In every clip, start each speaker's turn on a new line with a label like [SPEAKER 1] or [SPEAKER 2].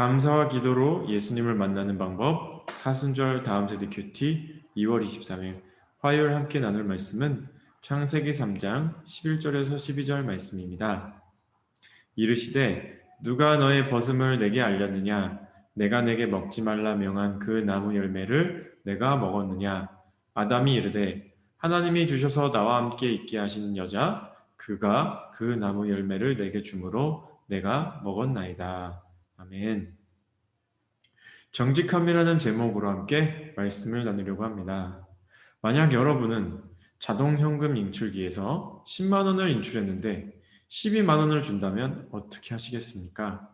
[SPEAKER 1] 감사와 기도로 예수님을 만나는 방법 사순절 다음 세대 큐티 2월 23일 화요일 함께 나눌 말씀은 창세기 3장 11절에서 12절 말씀입니다. 이르시되 누가 너의 벗음을 내게 알렸느냐 내가 내게 먹지 말라 명한 그 나무 열매를 내가 먹었느냐 아담이 이르되 하나님이 주셔서 나와 함께 있게 하신 여자 그가 그 나무 열매를 내게 주므로 내가 먹었나이다. 아멘. 정직함이라는 제목으로 함께 말씀을 나누려고 합니다. 만약 여러분은 자동 현금 인출기에서 10만 원을 인출했는데 12만 원을 준다면 어떻게 하시겠습니까?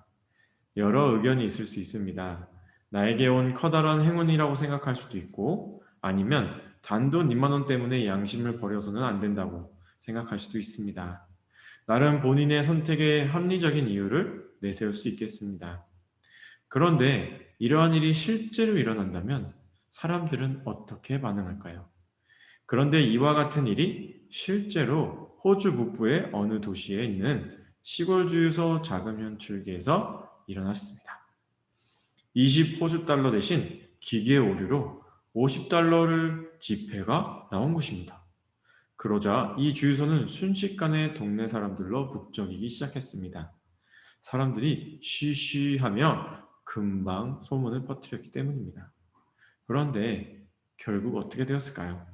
[SPEAKER 1] 여러 의견이 있을 수 있습니다. 나에게 온 커다란 행운이라고 생각할 수도 있고 아니면 단돈 2만 원 때문에 양심을 버려서는 안 된다고 생각할 수도 있습니다. 나름 본인의 선택에 합리적인 이유를 내세울 수 있겠습니다. 그런데 이러한 일이 실제로 일어난다면 사람들은 어떻게 반응할까요? 그런데 이와 같은 일이 실제로 호주 북부의 어느 도시에 있는 시골 주유소 자금 현출기에서 일어났습니다. 20 호주 달러 대신 기계 오류로 50달러를 지폐가 나온 것입니다. 그러자 이 주유소는 순식간에 동네 사람들로 북적이기 시작했습니다. 사람들이 쉬쉬하며 금방 소문을 퍼뜨렸기 때문입니다. 그런데 결국 어떻게 되었을까요?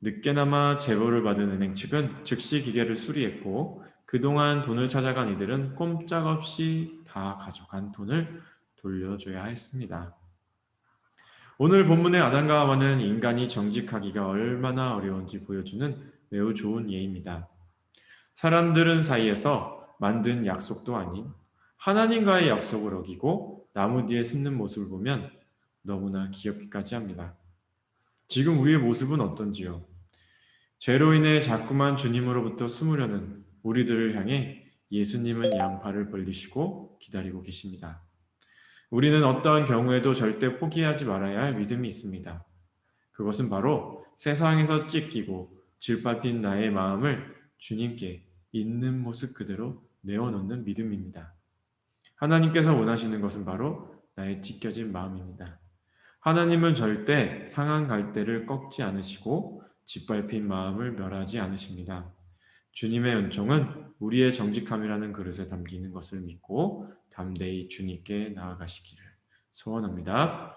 [SPEAKER 1] 늦게나마 제보를 받은 은행 측은 즉시 기계를 수리했고 그동안 돈을 찾아간 이들은 꼼짝없이 다 가져간 돈을 돌려줘야 했습니다. 오늘 본문의 아담과 하와는 인간이 정직하기가 얼마나 어려운지 보여주는 매우 좋은 예입니다. 사람들은 사이에서 만든 약속도 아닌 하나님과의 약속을 어기고 나무 뒤에 숨는 모습을 보면 너무나 귀엽기까지 합니다. 지금 우리의 모습은 어떤지요? 죄로 인해 자꾸만 주님으로부터 숨으려는 우리들을 향해 예수님은 양팔을 벌리시고 기다리고 계십니다. 우리는 어떠한 경우에도 절대 포기하지 말아야 할 믿음이 있습니다. 그것은 바로 세상에서 찢기고 질밟힌 나의 마음을 주님께 있는 모습 그대로 내어놓는 믿음입니다. 하나님께서 원하시는 것은 바로 나의 찢겨진 마음입니다. 하나님은 절대 상한 갈대를 꺾지 않으시고 짓밟힌 마음을 멸하지 않으십니다. 주님의 은총은 우리의 정직함이라는 그릇에 담기는 것을 믿고 담대히 주님께 나아가시기를 소원합니다.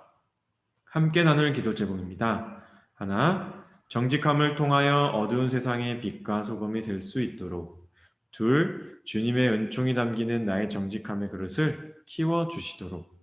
[SPEAKER 1] 함께 나눌 기도 제목입니다. 하나, 정직함을 통하여 어두운 세상의 빛과 소금이 될 수 있도록. 둘, 주님의 은총이 담기는 나의 정직함의 그릇을 키워 주시도록.